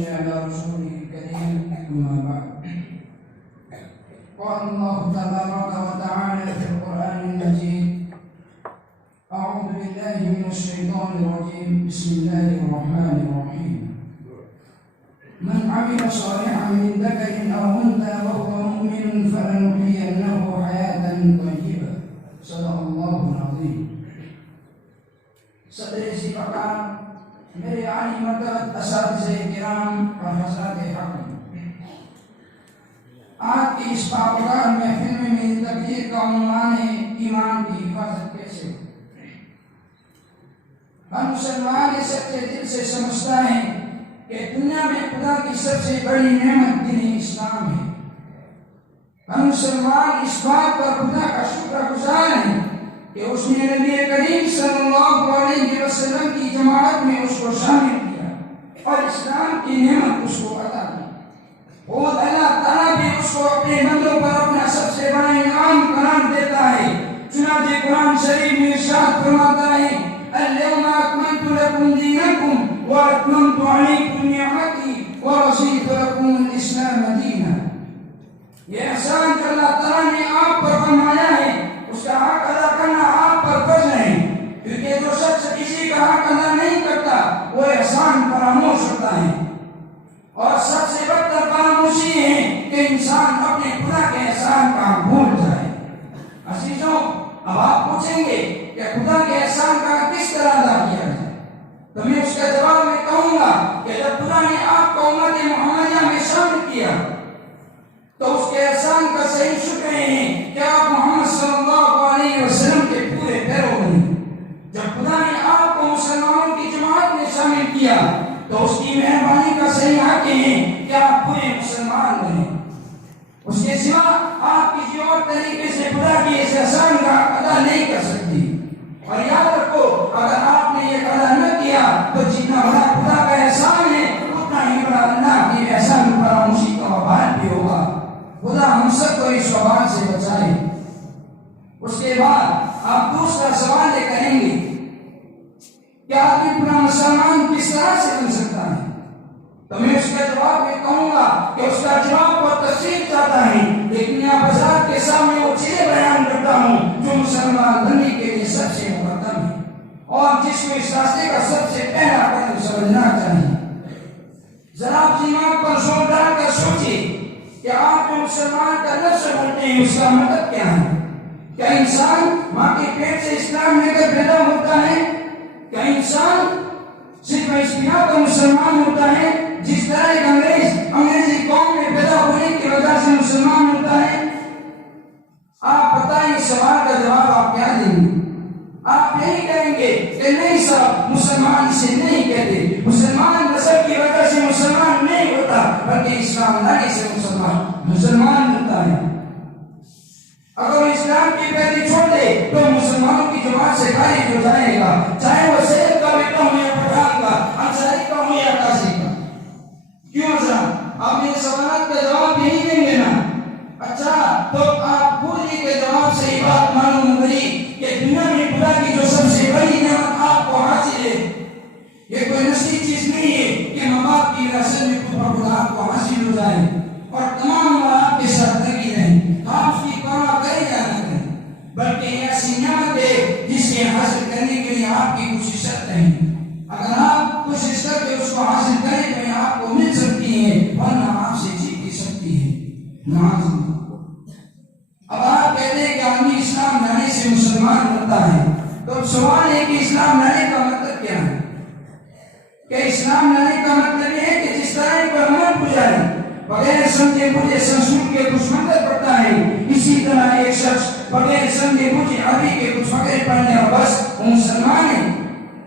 على رسوله الكريم أما بعد. قال الله تبارك وتعالى في القرآن المجيد: أعوذ بالله من الشيطان الرجيم. بسم الله الرحمن الرحيم. من عمل صالحا من ذكر أو أنثى وهو مؤمن فلنحيينه حياة طيبة. صدق الله العظيم. صدر سبقان میرے عالی مرتبت اساتذہ کرام اور حضرات حکم، آج کی اس پاکدار محفل میں میری تقریر کا عنوان ہے: ایمان کی حفاظت کیسے؟ ہم مسلمان اس سچے دل سے سمجھتا ہے کہ دنیا میں خدا کی سب سے بڑی نعمت دین اسلام ہے۔ ہم مسلمان اس بات پر خدا کا شکر گزار ہیں کہ اس نے نبی کریم صلی اللہ علیہ وسلم کی جماعت میں اس کو شامل کیا اور اسلام کی نعمت اس کو عطا کی۔ اور اللہ تعالیٰ بھی اس کو اپنے بندوں پر اپنا سب سے بڑا انعام قرار دیتا ہے۔ چنانچہ قرآن شریف میں ارشاد فرماتا ہے: اليوم اکملت لکم دینکم واتممت علیکم نعمتی ورضیت لکم الاسلام دینا۔ یہ احسان جو اللہ تعالیٰ نے آپ پر فرمایا ہے، اس کا حق ادا کرنا آپ پر فرض ہے، کیونکہ جو شخص کسی کا حق ادا نہیں کرتا وہ احسان فراموش ہوتا ہے، اور سب سے بدتر فراموشی ہے کہ انسان اپنے خدا کے احسان کا بھول جائے۔ عزیزوں، اب آپ پوچھیں گے کہ خدا کے احسان کا کس طرح ادا کیا جائے، تو میں اس کا جواب میں کہوں گا کہ جب خدا نے آپ کو امت محمدیہ میں شامل کیا تو اس کے احسان کا صحیح شکر ہے کہ آپ محمد صلی اللہ علیہ وسلم کے پورے پیرو بنے۔ جب خدا نے آپ کو مسلمانوں کی جماعت میں شامل کیا تو اس کی مہربانی کا صحیح حق ہے کہ آپ پورے مسلمان بنے۔ اس کے سوا آپ کسی اور طریقے سے خدا کی اس احسان کا ادا نہیں کر سکتی۔ اور یاد رکھو، اگر آپ نے یہ ادا نہ کیا تو جتنا بڑا خدا کا احسان ہے اتنا ہی بڑا اللہ کی احسان فراموشی کا وبال بھی ہوگا۔ خدا ہم سب کو اس وبال سے بچائے۔ اس کے بعد آپ دوسرا سوال یہ کریں گے کہ آدمی پورا مسلمان کس طرح سے بن سکتا ہے، تو میں اس کا جواب میں کہوں گا کہ اس کا جواب بہت تفصیل چاہتا ہے، لیکن یہاں بازار کے سامنے وہ چیزیں بیان کرتا ہوں جو مسلمان بننے کے لیے سب سے مقدم ہے اور جس کو اس راستے کا سب سے پہلا قدم سمجھنا چاہیے۔ ذرا آپ دماغ پر زور ڈال کر سوچیے کہ آپ جو مسلمان کا لفظ بولتے ہیں اس کا مطلب کیا ہے؟ کیا انسان ماں کے پیٹ سے اسلام لے کر پیدا ہوتا ہے؟ کیا انسان صرف اس بنا پر مسلمان ہوتا ہے جس طرح ایک انگریزی قوم میں پیدا ہونے کی وجہ سے مسلمان ہوتا ہے؟ آپ بتائیں اس سوال کا جواب آپ کیا دیں گے؟ آپ یہی کہیں گے کہ نہیں صاحب، مسلمان اسے نہیں کہتے، مسلمان نسل کی وجہ سے مسلمان نہیں ہوتا بلکہ اسلام لانے سے مسلمان ہوتا ہے۔ اگر اسلام کی پیروی چھوڑ دے تو مسلمانوں کی جماعت سے خارج ہو جائے گا، چاہے وہ سید کا بیٹا ہو یا پٹھان کا، انصاری کا ہو یا قاضی کا۔ کیوں صاحب؟ آپ میرے سوالات کا جواب یہی دیں گے نا؟ اچھا، تو آپ پوری کے جواب سے یہ بات معلوم ہوئی کہ دنیا میں خدا کی جو سب سے بڑی نعمت آپ کو حاصل ہے، یہ کوئی نسلی چیز نہیں ہے کہ ماں باپ کی وراثت میں خود بخود آپ کو حاصل ہو جائے اور تمام آپ کے ساتھ لگی رہیں، آپ اس کی پرواہ کریں یا نہ کریں، بلکہ یہ ایسی نعمت ہے جسے حاصل کرنے کے لیے آپ کی کوشش شرط ہے۔ اگر آپ کوشش کر کے اس کو حاصل کریں تو یہ آپ کو مل سکتی ہے، ورنہ آپ سے جیت بھی سکتی ہے۔ اب آپ کہتے ہیں کہ آدمی اسلام لانے سے مسلمان ہوتا ہے، تو سوال ہے کہ اسلام لانے کا مطلب کیا ہے؟ کہ اسلام لانے کا مطلب یہ ہے کہ جس طرح ایک برہمن پجاری بغیر سمجھے بوجھے سنسکرت کے کچھ منتر پڑھتا ہے، اسی طرح ایک شخص بغیر سمجھے بوجھے عربی کے کچھ فقرے پڑھنے اور بس وہ مسلمان ہے۔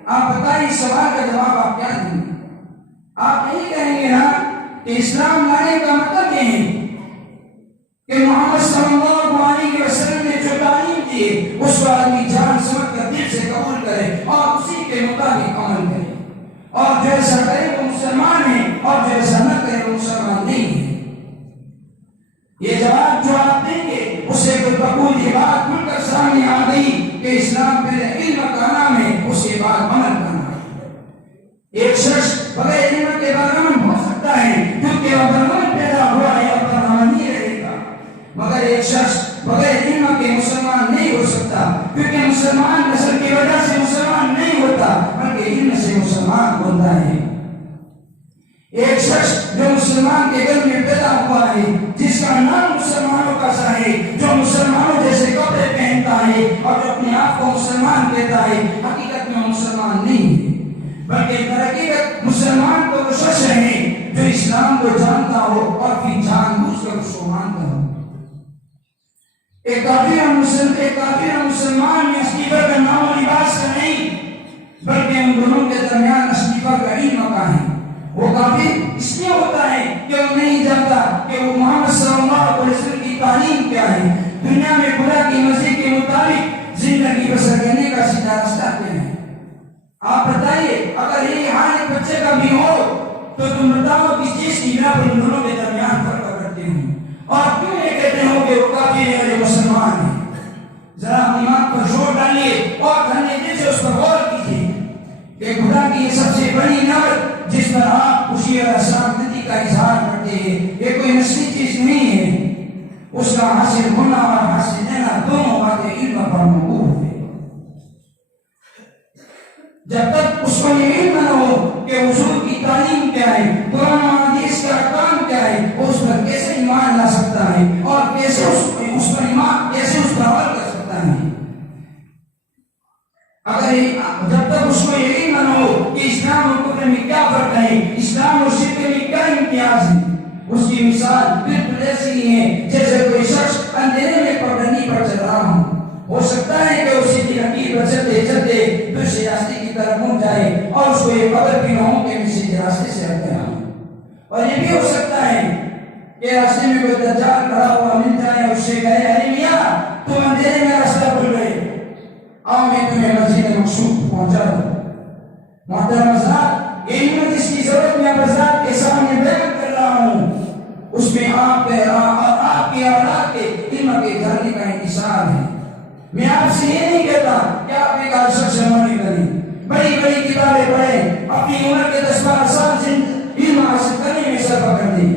آپ بتائیں اس سوال کا جواب آپ کیا دیں گے؟ آپ یہی کہیں گے نا کہ اسلام لانے کا مطلب یہ ہے کہ محمد صلی اللہ علیہ وسلم نے جو تعلیم دی اس کو آدمی جان سمجھ کر دل سے قبول کرے اور اسی کے مطابق عمل کرے، اور جو ایسا کرے وہ مسلمان ہے اور جو ایسا نہ کرے وہ مسلمان نہیں ہے۔ یہ جواب جو آپ دیں گے اسے کوئی بقول یہ بات کھل کر سامنے آ گئی کہ اسلام پہلے علم کا نام ہے، اس کے بعد عمل کا نام ہے۔ ایک شخص بغیر علم کے برہمن ہو سکتا بلکہ درحقیقت مسلمان تو وہ شخص ہے جو اسلام کو جانتا ہو اور پھر جان بوجھ کر اس کو مانتا ہو۔ ایک کافر مسلمان میں اسلیفر کا نام و لباس کا نہیں، بلکہ ان دونوں کے درمیان اسلیفر کا علم کا ہے۔ وہ کافر اس لیے ہوتا ہے کہ وہ نہیں جانتا کہ وہ محمد صلی اللہ علیہ وسلم کی تعلیم کیا ہے، دنیا میں خدا کی مرضی کے مطابق زندگی بسر کرنے کا سیدھا راستہ کیا ہے۔ آپ بتائیے اگر یہ حال ایک بچے کا بھی ہو تو تم بتاؤ کس چیز کی بنا پر ان دونوں کے درمیان فرق کرتے ہوں، اور کیوں یہ کہتے ہو کہ وہ کافر ہے اور یہ مسلمان ہے؟ ذرا دماغ پر زور ڈالیے اور دھنے دل سے اس پر غور کیجیے کہ خدا کی یہ سب سے بڑی نعمت جس پر آپ خوشی اور سعادت کا اظہار کرتے ہیں، یہ کوئی نسلی چیز نہیں ہے، اس کا حاصل ہونا اور حاصل دینا دونوں باتیں علم پر موقوف ہے۔ جب تک اس کو یہ علم نہ ہو کہ حضور کی تعلیم کیا ہے، قرآن و حدیث کا احکام کیا ہے، وہ اس پر کیسے ایمان لا سکتا ہے اور کیسے اس پر عمل کر سکتا ہے؟ اگر جب تک اس کو یہ علم نہ ہو کہ اسلام اور کفر میں کیا فرق ہے، اسلام اور شرک میں کیا امتیاز ہے، اس کی مثال بالکل ایسی ہی ہے جیسے کوئی شخص اندھیرے میں پگڈنڈی پر چل رہا ہو سکتا ہے کہ اسی کی لکیر پر چلتے چلتے دوسرے راستے کی طرف منہ جائے اور اس کو یہ خبر بھی نہ ہو کہ اسی راستے سے ہٹ گیا ہوں، اور یہ بھی ہو سکتا ہے کہ راستے میں کوئی دجال کھڑا ہوا مل جائے اور اس سے کہے ارے میاں تم اندھیرے میں راستہ بھول گئے، آؤ میں تمہیں مسجد مقصود پہنچا دوں۔ محترم حضرات، یہ علم جس کی ضرورت میں آپ کے سامنے بیان کر رہا ہوں، اس میں آپ کے اولاد کے علم کے جاننے کا انحصار ہے۔ میں آپ سے یہ نہیں کہتا کہ آپ ایک شخص عمل کریں، بڑی بڑی کتابیں پڑھیں، اپنی عمر کے 10-12 سال سے علم حاصل کرنے میں صرف کر دیں،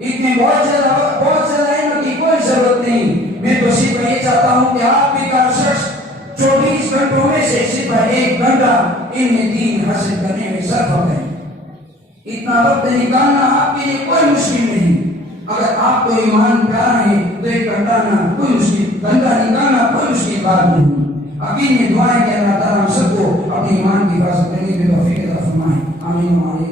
اتنے بہت زیادہ علم کی کوئی ضرورت نہیں۔ میں تو صرف یہ چاہتا ہوں کہ آپ ایک شخص 24 گھنٹوں میں سے صرف 1 گھنٹہ علم دین حاصل کرنے میں صرف کریں۔ اتنا وقت نکالنا آپ کے لیے کوئی مشکل نہیں۔ اگر آپ کو ایمان پیارا ہے تو 1 گھنٹہ نکالنا کوئی مشکل بات نہیں۔ عقید میں دعائیں کہ اللہ تعالیٰ ہم سب کو اپنے ایمان کی حفاظت کرنے کی توفیق عطا فرمائے۔ آمین۔